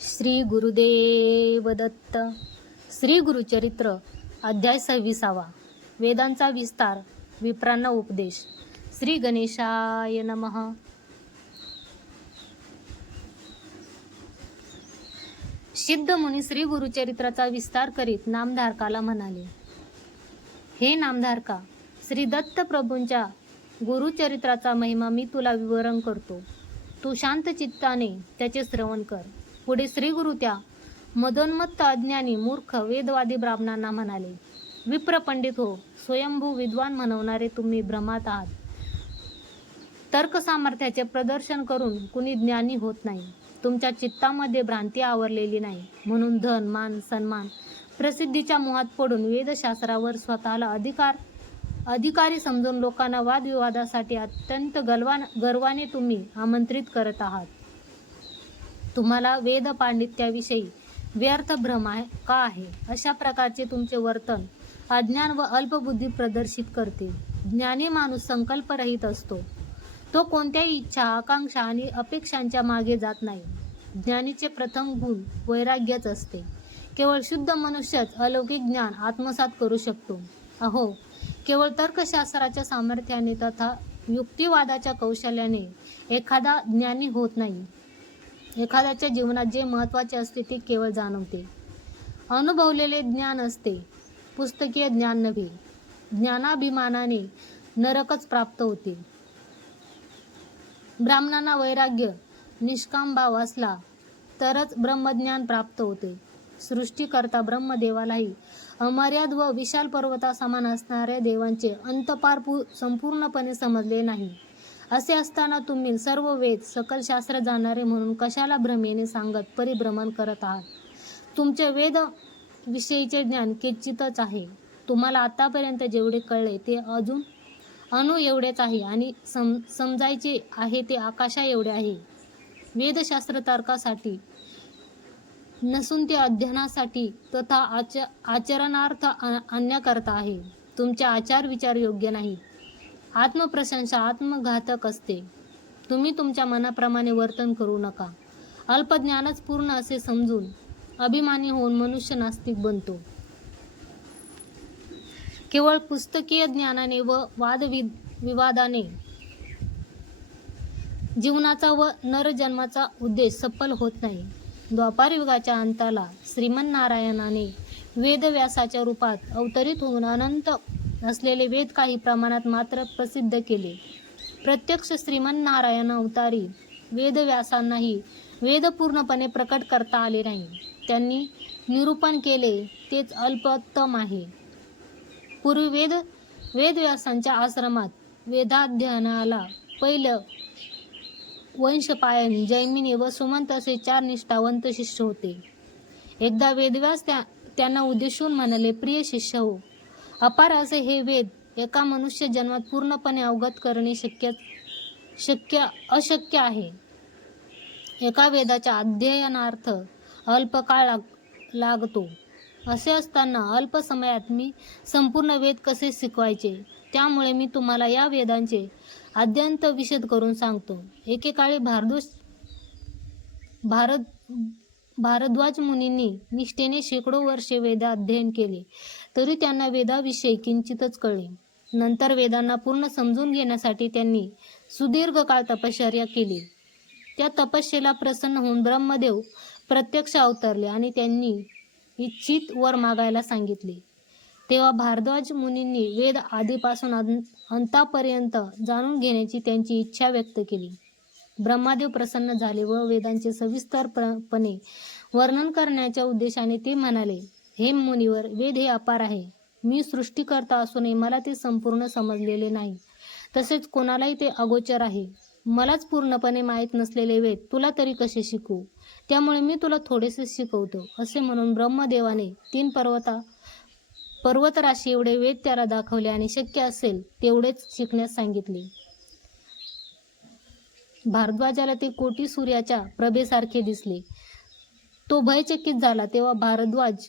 श्री गुरुदेव दत्त. श्री गुरुचरित्र अध्याय 26. वेदांचा विस्तार, विप्रांना उपदेश. श्री गणेशाय नमः. सिद्ध मुनी श्री गुरुचरित्राचा विस्तार करीत नामधारकाला म्हणाले, हे नामधारका, श्री दत्त प्रभूंच्या गुरुचरित्राचा महिमा मी तुला विवरण करतो. तू शांत चित्ताने त्याचे श्रवण कर. पुढे श्री गुरु त्या मदोन्मत्त अज्ञानी मूर्ख वेदवादी ब्राह्मणांना म्हणाले, विप्र पंडित हो, स्वयंभू विद्वान म्हणवणारे तुम्ही भ्रमात आहात. तर्क सामर्थ्याचे प्रदर्शन करून कुणी ज्ञानी होत नाही. तुमच्या चित्तामध्ये भ्रांती आवरलेली नाही, म्हणून धन, मान, सन्मान, प्रसिद्धीच्या मोहात पडून वेदशास्त्रावर स्वतःला अधिकारी समजून लोकांना वादविवादासाठी अत्यंत गर्वाने तुम्ही आमंत्रित करत आहात. तुम्हाला वेद पांडित्याविषयी व्यर्थ भ्रम का आहे? अशा प्रकारचे तुमचे वर्तन अज्ञान व अल्पबुद्धी प्रदर्शित करते. ज्ञानी माणूस संकल्परहित असतो. तो कोणत्याही इच्छा, आकांक्षा आणि अपेक्षांच्या मागे जात नाही. ज्ञानीचे प्रथम गुण वैराग्यच असते. केवळ शुद्ध मनुष्यच अलौकिक ज्ञान आत्मसात करू शकतो. अहो, केवळ तर्कशास्त्राच्या सामर्थ्याने तथा युक्तिवादाच्या कौशल्याने एखादा ज्ञानी होत नाही. एखाद्याच्या जीवनात जे महत्त्वाचे असते ते केवळ जाणवते. अनुभवलेले ज्ञान असते, पुस्तकीय ज्ञान नव्हे. ज्ञानाभिमानाने नरकच प्राप्त होते. ब्राह्मणांना वैराग्य, निष्काम भाव असला तरच ब्रह्मज्ञान प्राप्त होते. सृष्टीकर्ता ब्रह्मदेवालाही अमर्याद व विशाल पर्वता समान असणाऱ्या देवांचे अंतपार संपूर्णपणे समजले नाही. असे असताना तुम्ही सर्व वेद, सकल शास्त्र जाणारे म्हणून कशाला भ्रमेने सांगत परिभ्रमण करत आहात? तुमचे वेद विषयीचे ज्ञान किंचितच आहे. तुम्हाला आतापर्यंत जेवढे कळले ते अजून अणु एवढेच आहे आणि समजायचे आहे ते आकाशा एवढे आहे. वेदशास्त्र तर्कासाठी नसून ते अध्ययनासाठी तथा आचरणार्थ आणण्याकरता आहे. तुमचे आचार विचार योग्य नाही. आत्मप्रशंसा आत्मघातक असते. तुम्ही तुमच्या मनाप्रमाणे वर्तन करू नका. अल्पज्ञानच पूर्ण असे समजून अभिमानी होऊन मनुष्य नास्तिक बनतो. केवळ पुस्तकीय ज्ञानाने व वादविवादाने जीवनाचा व नरजन्माचा उद्देश सफल होत नाही. द्वापार युगाच्या अंताला श्रीमन्नारायणाने वेदव्यासाच्या रूपात अवतरित होऊन अनंत असलेले वेद काही प्रमाणात मात्र प्रसिद्ध केले. प्रत्यक्ष श्रीमन्नारायण अवतारी वेदव्यासांनाही वेद पूर्णपणे प्रकट करता आले नाही. त्यांनी निरूपण केले तेच अल्पतम आहे. पूर्वी वेदव्यासांच्या आश्रमात वेदाध्ययनाला पहिलं वंशपायन, जैमिनी व सुमंत असे 4 निष्ठावंत शिष्य होते. एकदा वेदव्यास त्यांना उद्देशून म्हणाले, प्रिय शिष्य हो, अपार असे हे वेद एका मनुष्य जन्मात पूर्णपणे अवगत करणे अशक्य आहे. एका वेदाच्या अध्ययनार्थ अल्प काळ लागतो. असे असताना अल्प समयात मी संपूर्ण वेद कसे शिकवायचे? त्यामुळे मी तुम्हाला या वेदांचे अत्यंत विशद करून सांगतो. एकेकाळी भारद्वाज मुनींनी निष्ठेने शेकडो वर्षे वेद अध्ययन केले, तरी त्यांना वेदाविषयी किंचितच कळले. नंतर वेदांना पूर्ण समजून घेण्यासाठी त्यांनी सुदीर्घ काळ तपश्चर्या केली. त्या तपश्चर्येला प्रसन्न होऊन ब्रह्मदेव प्रत्यक्ष अवतरले आणि त्यांनी इच्छित वर मागायला सांगितले. तेव्हा भारद्वाज मुनींनी वेद आधीपासून अंतापर्यंत जाणून घेण्याची त्यांची इच्छा व्यक्त केली. ब्रह्मदेव प्रसन्न झाले व वेदांचे सविस्तरपणे वर्णन करण्याच्या उद्देशाने ते म्हणाले, हे मुनिवर, वेद हे अपार आहे. मी सृष्टीकर्ता असूनही मला ते संपूर्ण समजलेले नाही. तसेच कोणालाही ते अगोचर आहे. मलाच पूर्णपणे माहीत नसलेले वेद तुला तरी कसे शिकवू? त्यामुळे मी तुला थोडेसे शिकवतो. असे म्हणून ब्रह्मदेवाने 3 पर्वतराशी एवढे वेद त्याला दाखवले आणि शक्य असेल तेवढेच शिकण्यास सांगितले. भारद्वाजाला ते कोटी सूर्याच्या प्रभेसारखे दिसले. तो भयचकित झाला. तेव्हा भारद्वाज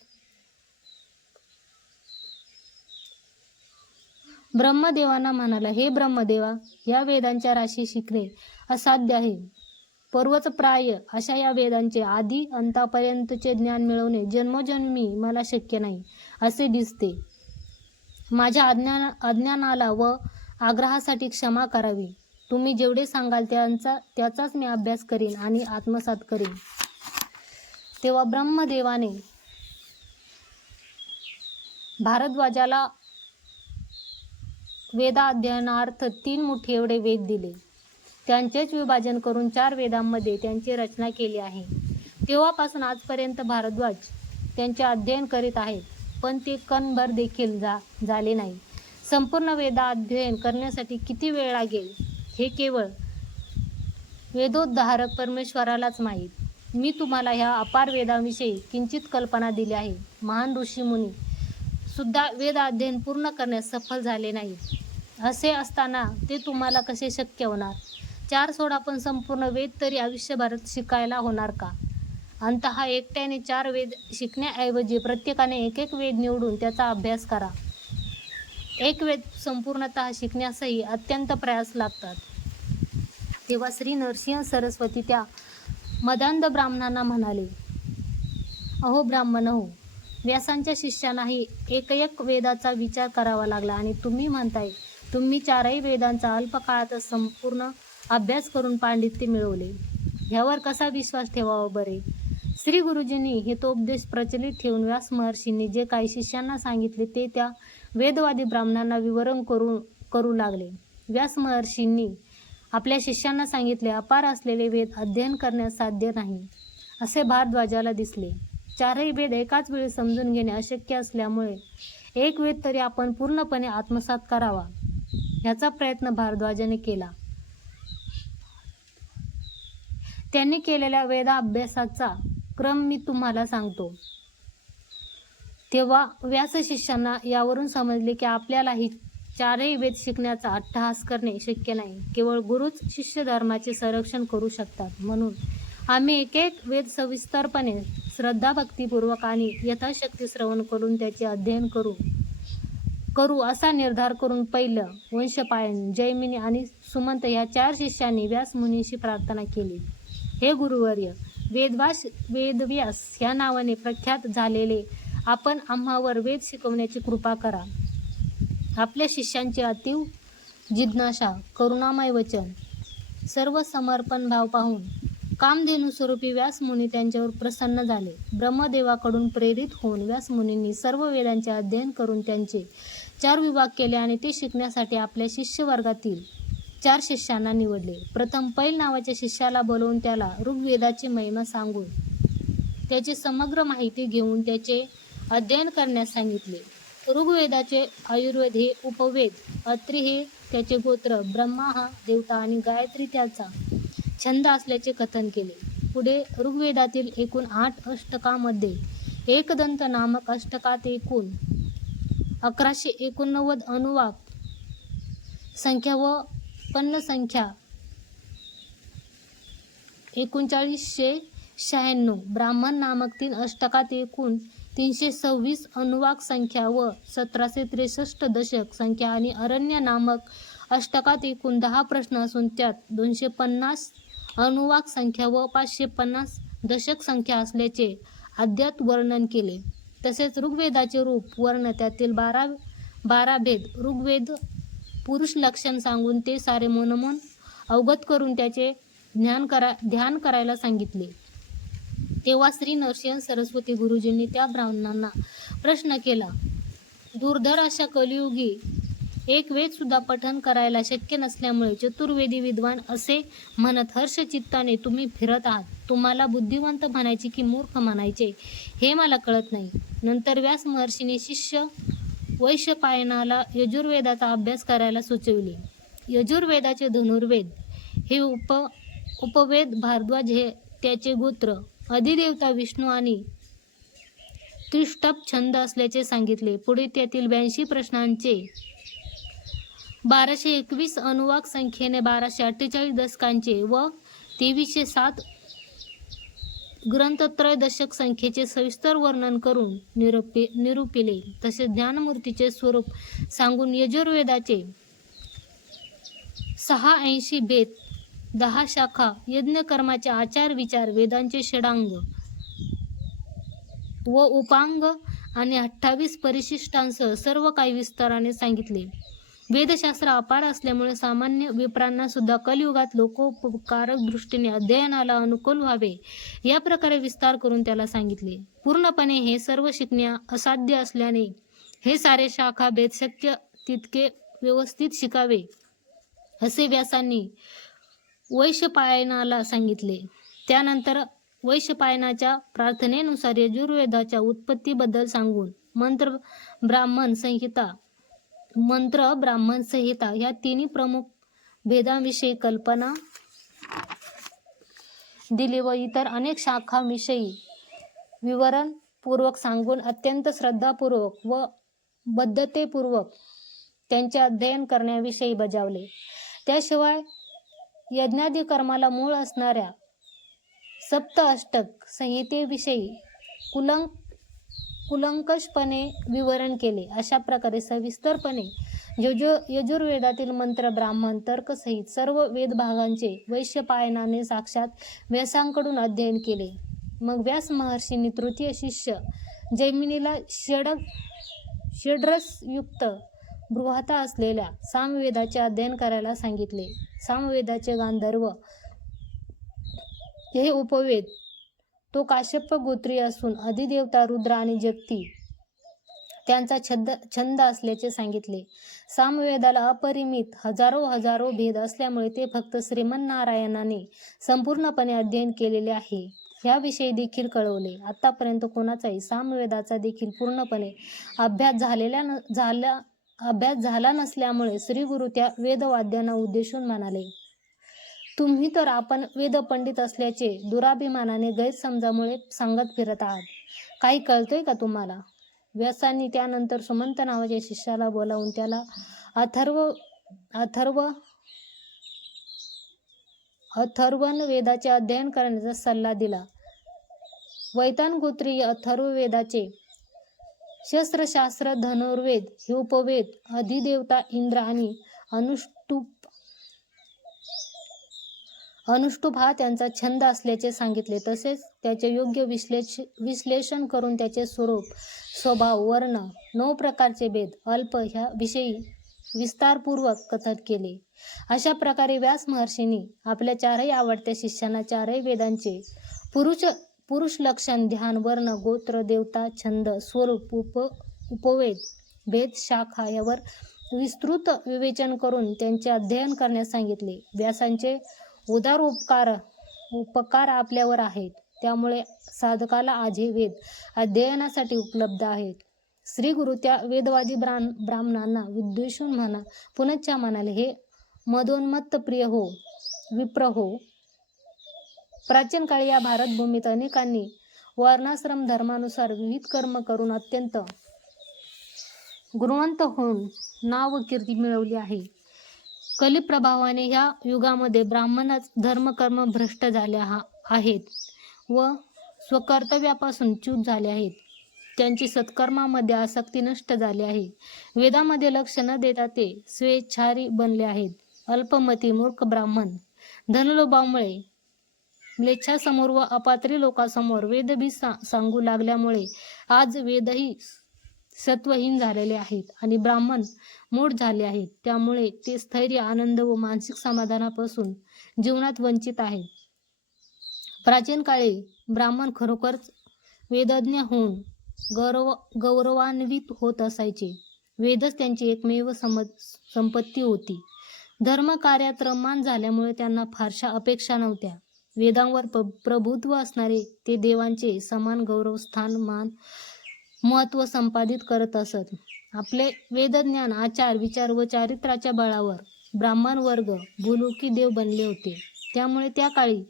ब्रह्मदेवांना म्हणाला, हे ब्रह्मदेवा, या वेदांच्या राशी शिकणे असाध्य आहे. पर्वत प्राय अशा या वेदांचे आधी अंतापर्यंतचे ज्ञान मिळवणे जन्मोजन्मी मला शक्य नाही असे दिसते. माझ्या अज्ञानाला व आग्रहासाठी क्षमा करावी. तुम्ही जेवढे सांगाल त्याचाच मी अभ्यास करीन आणि आत्मसात करीन. तेव्हा ब्रह्मदेवाने भारद्वाजाला वेदाध्ययनार्थ 3 मुठी एवढे वेद दिले. त्यांचेच विभाजन करून 4 वेदांमध्ये त्यांची रचना केली आहे. तेव्हापासून आजपर्यंत भारद्वाज त्यांचे अध्ययन करीत आहेत, पण ते कणभर देखील झाले नाही. संपूर्ण वेदाध्ययन करण्यासाठी किती वेळ लागेल हे केवळ वेदोद्धारक परमेश्वरालाच माहीत. मी तुम्हाला ह्या अपार वेदांविषयी किंचित कल्पना दिली आहे. महान ऋषीमुनी सुद्धा वेद अध्ययन पूर्ण करण्यास सफल झाले नाही. असे असताना ते तुम्हाला कसे शक्य होणार? 4 सोडा पण संपूर्ण वेद तरी आयुष्यभरात शिकायला होणार का? अंततः एकट्याने 4 वेद शिकण्याऐवजी प्रत्येकाने एक वेद निवडून त्याचा अभ्यास करा. एक वेद संपूर्णतः शिकण्यासही अत्यंत प्रयास लागतात. तेव्हा श्री नरसिंह सरस्वती त्या मदांध ब्राह्मणांना म्हणाले, अहो ब्राह्मणहो, व्यासांच्या शिष्यांनाही एक वेदाचा विचार करावा लागला आणि तुम्ही म्हणताय तुम्ही 4ही वेदांचा अल्प काळातच संपूर्ण अभ्यास करून पांडित्य मिळवले. ह्यावर कसा विश्वास ठेवावा बरे? श्री गुरुजींनी हितोपदेश प्रचलित ठेवून व्यास महर्षींनी जे काही शिष्यांना सांगितले ते त्या वेदवादी ब्राह्मणांना विवरण करू लागले. व्यास महर्षींनी आपल्या शिष्यांना सांगितले, अपार असलेले वेद अध्ययन करण्यास साध्य नाही असे भारद्वाजाला दिसले. 4ही वेद एकाच वेळी समजून घेणे अशक्य असल्यामुळे एक वेद तरी आपण पूर्णपणे आत्मसात करावा ह्याचा प्रयत्न भारद्वाजाने केला. त्यांनी केलेल्या वेदाभ्यासाचा क्रम मी तुम्हाला सांगतो. तेव्हा व्यास शिष्यांना यावरून समजले की आपल्याला ही 4ही वेद शिकण्याचा अट्टहास करणे शक्य नाही. केवळ गुरुच शिष्य धर्माचे संरक्षण करू शकतात. म्हणून आम्ही एक वेद सविस्तरपणे श्रद्धाभक्तीपूर्वक आणि यथाशक्ती श्रवण करून त्याचे अध्ययन करू असा निर्धार करून पहिलं वंशपायन, जैमिनी आणि सुमंत या 4 शिष्यांनी व्यास मुनीशी प्रार्थना केली. हे गुरुवर्य, वेदव्यास या नावाने प्रख्यात झालेले आपण आम्हावर वेद शिकवण्याची कृपा करा. आपल्या शिष्यांची अतीव जिज्ञासा, करुणामय वचन, सर्व समर्पण भाव पाहून कामधेनू स्वरूपी व्यास मुनी त्यांच्यावर प्रसन्न झाले. ब्रह्मदेवाकडून प्रेरित होऊन व्यास मुनींनी सर्व वेदांचे अध्ययन करून त्यांचे 4 विभाग केले आणि ते शिकण्यासाठी आपल्या शिष्य वर्गातील 4 शिष्यांना निवडले. प्रथम पैल नावाच्या शिष्याला बोलवून त्याला ऋग्वेदाची महिमा सांगून त्याची समग्र माहिती घेऊन त्याचे अध्ययन करण्यास सांगितले. ऋग्वेदाचे आयुर्वेद हे उपवेद, अत्री हे त्याचे गोत्र, ब्रह्मा हा देवता आणि गायत्री त्याचा छंद असल्याचे कथन केले. पुढे ऋग्वेदातील एकूण 8 अष्टकामध्ये एकदंत नामक अष्टकात एकूण 1189 अनुवाक संख्या व पन्न संख्या 3996, ब्राह्मण नामक 3 अष्टकात एकूण 326 अनुवाक संख्या व 1763 दशक संख्या आणि अरण्य नामक अष्टकात एकूण 10 प्रश्न असून त्यात 250 अनुवाक संख्या व 550 दशक संख्या असल्याचे अद्ययात वर्णन केले. तसेच ऋग्वेदाचे रूप, वर्ण, त्यातील 12 भेद, ऋग्वेद पुरुष लक्षण सांगून ते सारे मनोमन अवगत करून त्याचे ध्यान करायला सांगितले. तेव्हा श्री नरसिंह सरस्वती गुरुजींनी त्या ब्राह्मणांना प्रश्न केला, दुर्धर अशा कलियुगी एक वेद सुद्धा पठन करायला शक्य नसल्यामुळे चतुर्वेदी विद्वान असे म्हणत हर्षचित्ताने तुम्ही फिरत आहात. तुम्हाला बुद्धिवंत म्हणायचे की मूर्ख म्हणायचे हे मला कळत नाही. नंतर व्यास महर्षीने शिष्य वैशंपायनाला यजुर्वेदाचा अभ्यास करायला सुचविले. यजुर्वेदाचे धनुर्वेद हे उपवेद, भारद्वाज हे त्याचे गोत्र, अधिदेवता विष्णू आणि त्रिष्टप छंद असल्याचे सांगितले. पुढे त्यातील 82 प्रश्नांचे 1221 अनुवाक संख्येने 1248 दशकांचे व 2307 ग्रंथत्रय दशक संख्येचे सविस्तर वर्णन करून निरूपिले. तसेच ज्ञानमूर्तीचे स्वरूप सांगून यजुर्वेदाचे 86 भेद 10 शाखा, यज्ञकर्माचे आचार विचार, वेदांचे षडांग व उपांग आणि 28 परिशिष्टांसह सर्व काही विस्ताराने सांगितले. वेदशास्त्र अपार असल्यामुळे सामान्य विप्रांना सुद्धा कलियुगात लोकोपकारक दृष्टीने अध्ययनाला अनुकूल व्हावे या प्रकारे विस्तार करून त्याला सांगितले. पूर्णपणे हे सर्व शिकणे असाध्य असल्याने हे सारे शाखा भेद शक्य तितके व्यवस्थित शिकावे असे व्यासांनी वैशंपायनाला सांगितले. त्यानंतर वैशंपायनाच्या प्रार्थनेनुसार यजुर्वेदाच्या उत्पत्तीबद्दल सांगून मंत्र ब्राह्मण संहिता या तिन्ही प्रमुख भेदांविषयी कल्पना दिली व इतर अनेक शाखांविषयी विवरण पूर्वक सांगून अत्यंत श्रद्धापूर्वक व बद्धतेपूर्वक त्यांचे अध्ययन करण्याविषयी बजावले. त्याशिवाय यज्ञादी कर्माला मूळ असणाऱ्या सप्त अष्टक संहितेविषयी कुलंकषपणे विवरण केले. अशा प्रकारे सविस्तरपणे यजुर्वेदातील मंत्र ब्राह्मण तर्कसहित सर्व वेदभागांचे वैशंपायनाने साक्षात व्यासांकडून अध्ययन केले. मग व्यास महर्षींनी तृतीय शिष्य जैमिनीला षड्रसयुक्त बृहता असलेल्या सामवेदाचे अध्ययन करायला सांगितले. सामवेदाचे गांधर्व हे उपवेद तो काश्यप गोत्रीय असून अधिदेवता रुद्र आणि जगती त्यांचा छंद असल्याचे सांगितले. सामवेदाला अपरिमित हजारो भेद असल्यामुळे ते फक्त श्रीमन्नारायणाने संपूर्णपणे अध्ययन केलेले आहे याविषयी देखील कळवले. आतापर्यंत कोणाचाही सामवेदाचा देखील पूर्णपणे अभ्यास झाला नसल्यामुळे श्रीगुरु त्या वेदवाद्यांना उद्देशून म्हणाले, तुम्ही तर आपण वेदपंडित असल्याचे दुराभिमानाने गैरसमजामुळे सांगत फिरत आहात. काही कळतोय का तुम्हाला? व्यासांनी त्यानंतर सुमंत नावाच्या शिष्याला बोलावून त्याला अथर्वण वेदाचे अध्ययन करण्याचा सल्ला दिला. वैतानगोत्रीय अथर्ववेदाचे शस्त्रशास्त्र, धनुर्वेद हे उपवेद अधिदेवता इंद्र आणि अनुष्टुप हा त्यांचा छंद असल्याचे सांगितले. तसेच त्याचे योग्य विश्लेषण करून त्याचे स्वरूप, स्वभाव, वर्ण, 9 प्रकारचे भेद, अल्प ह्या विषयी विस्तारपूर्वक कथन केले. अशा प्रकारे व्यास महर्षींनी आपल्या 4ही आवडत्या शिष्यांना 4ही वेदांचे पुरुष लक्षण, ध्यान, वर्ण, गोत्र, देवता, छंद, स्वरूप, उपवेद, भेद, शाखा यावर विस्तृत विवेचन करून त्यांचे अध्ययन करण्यास सांगितले. व्यासांचे उदार उपकार आपल्यावर आहेत, त्यामुळे साधकाला आज हे वेद अध्ययनासाठी उपलब्ध आहेत. श्री गुरु त्या वेदवादी ब्राह्मणांना उद्देशून पुनच्चा म्हणाले, हे मदोन्मत्त प्रिय हो, विप्र हो. प्राचीन काळी या भारतभूमीत अनेकांनी वर्णाश्रम धर्मानुसार विविध कर्म करून अत्यंत गुणवंत होऊन नाव व कीर्ती मिळवली आहे. कलिप्रभावाने ह्या युगामध्ये ब्राह्मणच धर्मकर्म भ्रष्ट झाले आहेत व स्वकर्तव्यापासून च्यूत झाले आहेत. त्यांची सत्कर्मामध्ये आसक्ती नष्ट झाली आहे. वेदामध्ये लक्ष न देता ते स्वेच्छारी बनले आहेत. अल्पमती मूर्ख ब्राह्मण धनलोभामुळे म्लेच्छासमोर व अपात्री लोकांसमोर वेदबीज सांगू लागल्यामुळे आज वेदही सत्वहीन झालेले आहेत आणि ब्राह्मण मूढ झाले आहेत. त्यामुळे ते स्थैर्य, आनंद व मानसिक समाधानापासून जीवनात वंचित आहेत. प्राचीन काळी ब्राह्मण खरोखरच वेदज्ञ होऊन गौरवान्वित होत असायचे. वेदच त्यांची एकमेव संपत्ती होती. धर्मकार्यात रममाण झाल्यामुळे त्यांना फारशा अपेक्षा नव्हत्या. वेदांवर प्रभुत्व असणारे ते देवांचे समान गौरव, स्थान, मान, महत्त्व संपादित करत असत. आपले वेदज्ञान, आचार विचार व चारित्र्याच्या बळावर ब्राह्मण वर्ग भूलोकी देव बनले होते. त्यामुळे त्या काळी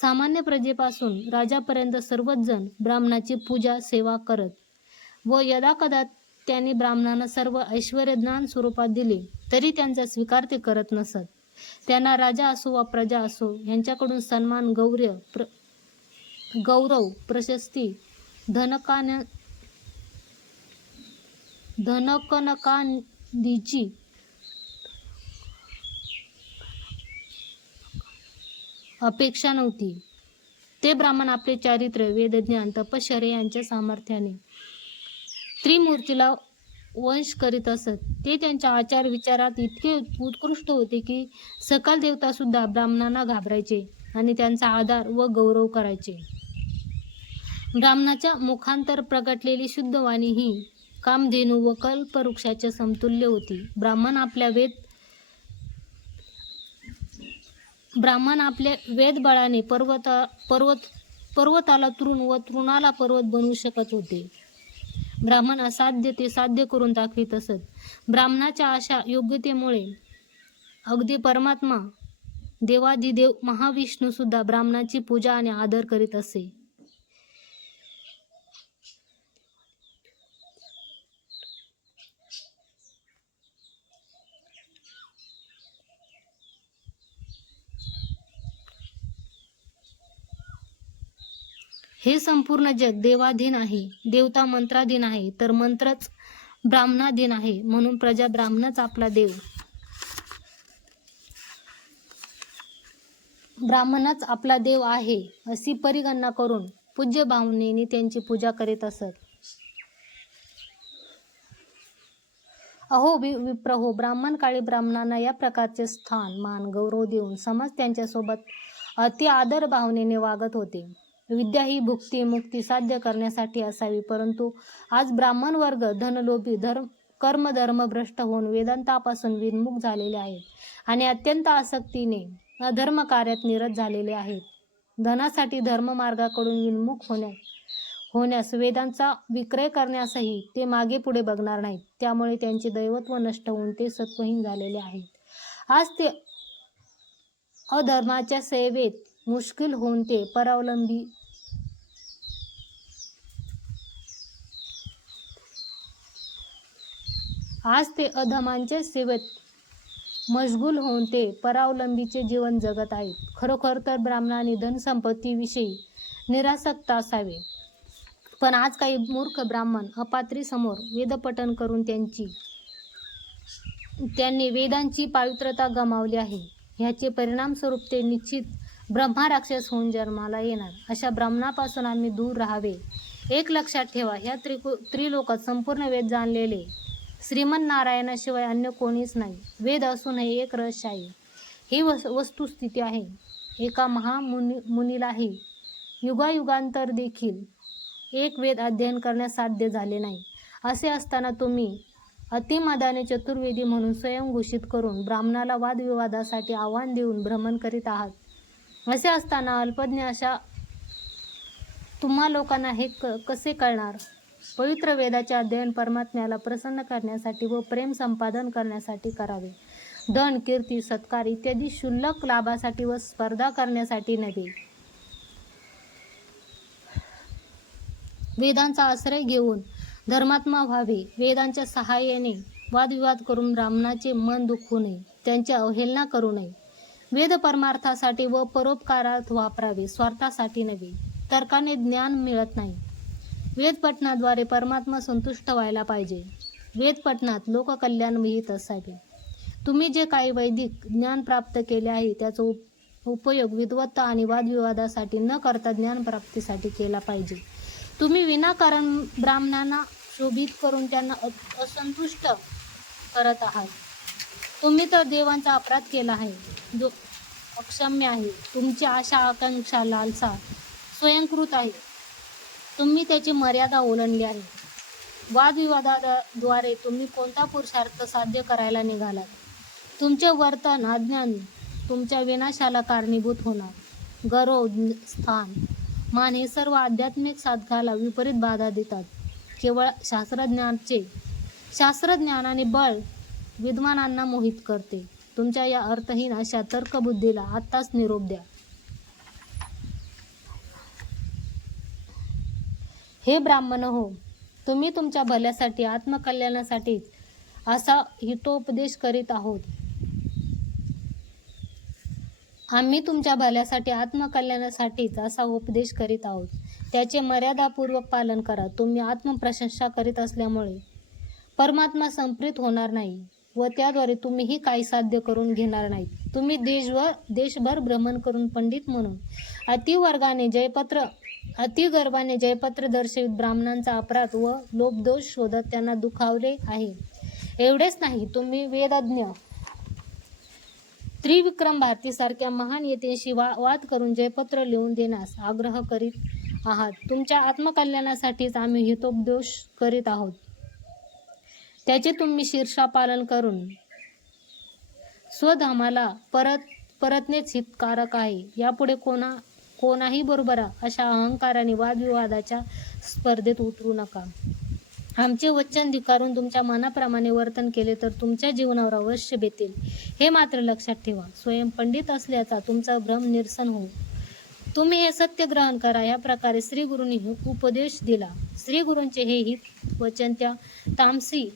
सामान्य प्रजेपासून राजापर्यंत सर्वच जण ब्राह्मणाची पूजा सेवा करत व यदाकदा त्यांनी ब्राह्मणांना सर्व ऐश्वर्यज्ञान स्वरूपात दिले तरी त्यांचा स्वीकार ते करत नसत. त्यांना राजा असो वा प्रजा असो यांच्याकडून सन्मान, गौरव, प्रशस्ती, धनकनकादीची अपेक्षा नव्हती. ते ब्राह्मण आपले चारित्र्य, वेदज्ञान, तपश्चर्या यांच्या सामर्थ्याने त्रिमूर्तीला वंश करीत असत. ते त्यांच्या आचार विचारात इतके उत्कृष्ट होते की सकल देवता सुद्धा ब्राह्मणांना घाबरायचे आणि त्यांचा आदर व गौरव करायचे. ब्राह्मणाच्या मुखांतर प्रगटलेली शुद्ध वाणी ही कामधेनू व कल्पवृक्षाच्या समतुल्य होती. ब्राह्मण आपल्या वेद बळाने पर्वताला तृण व तृणाला पर्वत बनवू शकत होते. ब्राह्मण असाध्य ते साध्य करून दाखवित असत. ब्राह्मणाच्या अशा योग्यतेमुळे अगदी परमात्मा देवाधिदेव महाविष्णू सुद्धा ब्राह्मणाची पूजा आणि आदर करीत असे. हे संपूर्ण जग देवाधीन आहे. देवता मंत्राधीन आहे, तर मंत्रच ब्राह्मणाधीन आहे. म्हणून प्रजा ब्राह्मणच आपला देव, ब्राह्मणच आपला देव आहे अशी परिगणना करून पूज्य भावनेने त्यांची पूजा करीत असत. अहो विप्रहो, ब्राह्मण काळी ब्राह्मणांना या प्रकारचे स्थान, मान, गौरव देऊन समाज त्यांच्यासोबत अति आदर भावनेने वागत होते. विद्या ही भुक्ती मुक्ती साध्य करण्यासाठी असावी, परंतु आज ब्राह्मण वर्ग धनलोभी, कर्मधर्म भ्रष्ट होऊन वेदांतापासून विन्मुख झालेले आहेत आणि अत्यंत आसक्तीने अधर्म कार्यात निरत झालेले आहेत. धनासाठी धर्ममार्गाकडून विन्मुख होण्यास वेदांचा विक्रय करण्यासही ते मागे पुढे बघणार नाहीत. त्यामुळे त्यांचे दैवत्व नष्ट होऊन ते सत्वहीन झालेले आहेत. आज ते अधर्माच्या सेवेत मुश्किल होऊन ते परावलंबी अधमांच्या सेवेत मशगूल होऊन ते परावलंबीचे जीवन जगत आहेत. खरोखर तर ब्राह्मणांनी धनसंपत्तीविषयी निरासक्त असावे, पण आज काही मूर्ख ब्राह्मण अपात्रीसमोर वेदपठण करून त्यांनी वेदांची पवित्रता गमावली आहे. ह्याचे परिणामस्वरूप ते निश्चित ब्रह्मराक्षस होऊन जन्माला येणार. अशा ब्राह्मणापासून आम्ही दूर राहावे. एक लक्षात ठेवा, ह्या त्रिलोकात संपूर्ण वेद जाणलेले श्रीमन्नारायणाशिवाय अन्य कोणीच नाही. वेद असूनही एक रहस्य आहे. ही वस्तुस्थिती आहे. एका महामुनीलाही युगायुगांतर देखील एक वेद अध्ययन करण्यास साध्य झाले नाही. असे असताना तुम्ही अतिमदाने चतुर्वेदी म्हणून स्वयं घोषित करून ब्राह्मणाला वादविवादासाठी आव्हान देऊन भ्रमण करीत आहात. असे असताना अल्पज्ञ अशा तुम्हा लोकांना हे कसे कळणार? पवित्र वेदाचे अध्ययन परमात्म्याला प्रसन्न करण्यासाठी व प्रेम संपादन करण्यासाठी करावे. धन, कीर्ती, सत्कार इत्यादी क्षुल्लक लाभासाठी व स्पर्धा करण्यासाठी नव्हे. वेदांचा आश्रय घेऊन धर्मात्मा व्हावे. वेदांच्या सहाय्याने वादविवाद करून ब्राह्मणाचे मन दुखवू नये, त्यांची अवहेलना करू नये. वेद परमार्थासाठी व परोपकारार्थ वापरावे, स्वार्थासाठी नव्हे. तर्काने ज्ञान मिळत नाही. वेद पठणाद्वारे परमात्मा संतुष्ट व्हायला पाहिजे. वेद पठणात लोककल्याण विहित असावे. तुम्ही जे काही वैदिक ज्ञान प्राप्त केले आहे त्याचा उपयोग विद्वत्ता आणि वादविवादासाठी न करता ज्ञानप्राप्तीसाठी केला पाहिजे. तुम्ही विनाकारण ब्राह्मणांना शोभित करून त्यांना असंतुष्ट करत आहात. तुम्ही तर देवांचा अपराध केला आहे, जो अक्षम्य आहे. तुमची आशा, आकांक्षा, लालसा स्वयंकृत आहे. तुम्ही त्याची मर्यादा ओलांडली आहे. वादविवादाद्वारे तुम्ही कोणता पुरुषार्थ साध्य करायला निघालात? तुमचे वर्तन, अज्ञान तुमच्या विनाशाला कारणीभूत होणार. गौरव, स्थान, मान हे सर्व आध्यात्मिक साधकाला विपरीत बाधा देतात. केवळ शास्त्रज्ञानाने बळ विद्वानांना मोहित करते. तुमच्या या अर्थहीन अशा तर्कबुद्धीला आत्ताच निरोप द्या. हे ब्राह्मण हो, तुम्ही तुमच्या भल्यासाठी, आत्मकल्याणासाठीच असा हितोपदेश करीत आहोत. आम्ही तुमच्या भल्यासाठी, आत्मकल्याणासाठीच असा उपदेश करीत आहोत. त्याचे मर्यादापूर्वक पालन करा. तुम्ही आत्मप्रशंसा करीत असल्यामुळे परमात्मा संप्रीत होणार नाही व त्याद्वारे तुम्हीही काही साध्य करून घेणार नाहीत. तुम्ही देशभर भ्रमण करून पंडित म्हणून अतिगर्भाने जयपत्र दर्शवित ब्राह्मणांचा अपराध व लोपदोष शोधत त्यांना दुखावले आहे. एवढेच नाही, तुम्ही वेदज्ञ त्रिविक्रम भारतीसारख्या महान नेत्यांशी वाद करून जयपत्र लिहून देण्यास आग्रह करीत आहात. तुमच्या आत्मकल्याणासाठीच आम्ही हितोपदेश करीत आहोत. त्याचे तुम्ही शीर्षापालन करून स्वधामाला परतनेच हितकारक आहे. यापुढे कोणाही बरोबर अशा अहंकाराने वादविवादाच्या स्पर्धेत उतरू नका. आमचे वचन धिक्कारून तुमच्या मनाप्रमाणे वर्तन केले तर तुमच्या जीवनावर अवश्य बेतेल, हे मात्र लक्षात ठेवा. स्वयं पंडित असल्याचा तुमचा भ्रम निरसन होऊ. तुम्ही हे सत्य ग्रहण करा. या प्रकारे श्री गुरूंनी उपदेश दिला. श्री गुरूंचे हे हित वचन त्या तामसी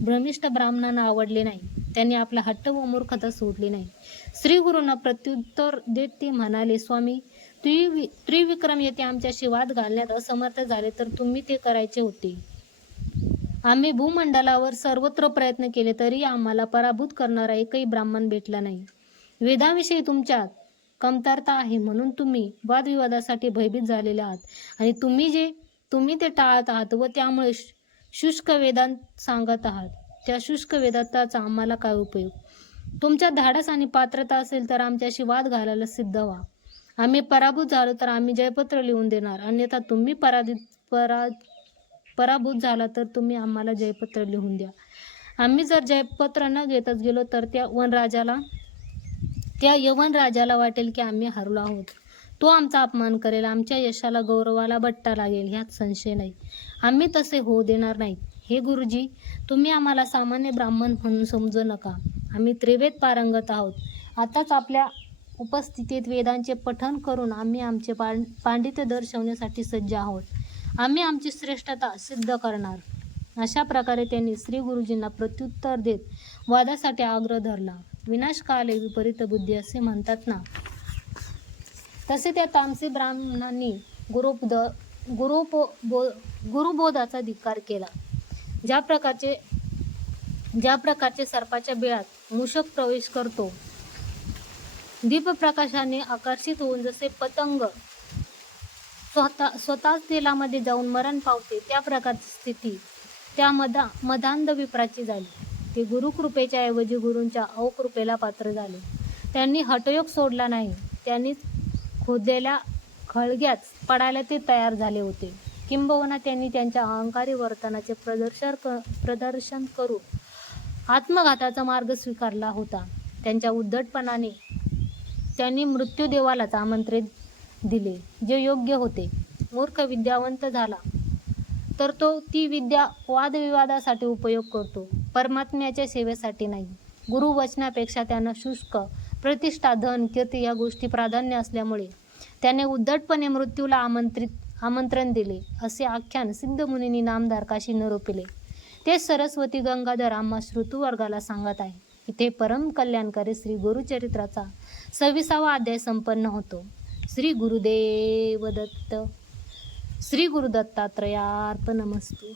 भ्रमिष्ठ ब्राह्मणांना आवडले नाही. त्यांनी आपला हट्ट व मूर्खता सोडली नाही. श्री गुरूंना प्रत्युत्तर देत ते म्हणाले, स्वामी, त्रिविक्रम येथे आमच्याशी वाद घालण्यात असमर्थ झाले तर तुम्ही ते करायचे होते. आम्ही भूमंडलावर सर्वत्र प्रयत्न केले तरी आम्हाला पराभूत करणारा एकही ब्राह्मण भेटला नाही. वेदाविषयी तुमच्यात कमतरता आहे म्हणून तुम्ही वादविवादासाठी भयभीत झालेले आहात आणि तुम्ही ते टाळत आहात व त्यामुळे शुष्क वेदांत सांगत आहात. त्या शुष्क वेदांताचा आम्हाला काय उपयोग? तुमच्या धाडस आणि पात्रता असेल तर आमच्याशी वाद घालायला सिद्ध व्हा. आम्ही पराभूत झालो तर आम्ही जयपत्र लिहून देणार, अन्यथा तुम्ही पराभूत झाला तर तुम्ही आम्हाला जयपत्र लिहून द्या. आम्ही जर जयपत्र न घेतच गेलो तर त्या यवन राजाला वाटेल की आम्ही हरलो आहोत. तो आमचा अपमान करेल, आमच्या यशाला गौरवाला बट्टा लागेल, ह्यात संशय नाही. आम्ही तसे होऊ देणार नाही. हे गुरुजी, तुम्ही आम्हाला सामान्य ब्राह्मण म्हणून समजू नका. आम्ही त्रिवेद पारंगत आहोत. आताच आपल्या उपस्थितीत वेदांचे पठण करून आम्ही आमचे पांडित्य दर्शवण्यासाठी सज्ज आहोत. आम्ही आमची श्रेष्ठता सिद्ध करणार. अशा प्रकारे त्यांनी श्री गुरुजींना प्रत्युत्तर देत वादासाठी आग्रह धरला. विनाशकाले विपरीत बुद्धी असे म्हणतात ना, तसे त्या तामसी ब्राह्मणांनी गुरुबोधाचा धिक्कार केला. ज्या प्रकारचे सर्पाच्या बिळात मूषक प्रवेश करतो, दीपप्रकाशाने आकर्षित होऊन जसे पतंग स्वतःच तेलामध्ये जाऊन मरण पावते, त्या प्रकारची स्थिती त्या मदांध विप्राची झाली. ते गुरुकृपेच्या ऐवजी गुरूंच्या अवकृपेला पात्र झाले. त्यांनी हठयोग सोडला नाही. त्यांनी खोदलेल्या खळग्यात पडायला ते तयार झाले होते. किंबहुना त्यांनी त्यांच्या अहंकारी वर्तनाचे प्रदर्शन करून आत्मघाताचा मार्ग स्वीकारला होता. त्यांच्या उद्धटपणाने त्यांनी मृत्यूदेवालाच आमंत्रण दिले, जे योग्य होते. मूर्ख विद्यावंत झाला तर तो ती विद्या वादविवादासाठी उपयोग करतो, परमात्म्याच्या सेवेसाठी नाही. गुरुवचनापेक्षा त्यांना शुष्क प्रतिष्ठा, धन, कीर्ती या गोष्टी प्राधान्य असल्यामुळे त्याने उद्धटपणे मृत्यूला आमंत्रण दिले, असे आख्यान सिद्धमुनींनी नामधारकाशी निरोपिले. ते सरस्वती गंगाधर आम्हा श्रुतवर्गाला सांगत आहे. इथे परम कल्याणकारी श्री गुरुचरित्राचा 26वा अध्याय संपन्न होतो. श्री गुरुदेव दत्त. श्री गुरुदत्तात्रयार्पणमस्तु.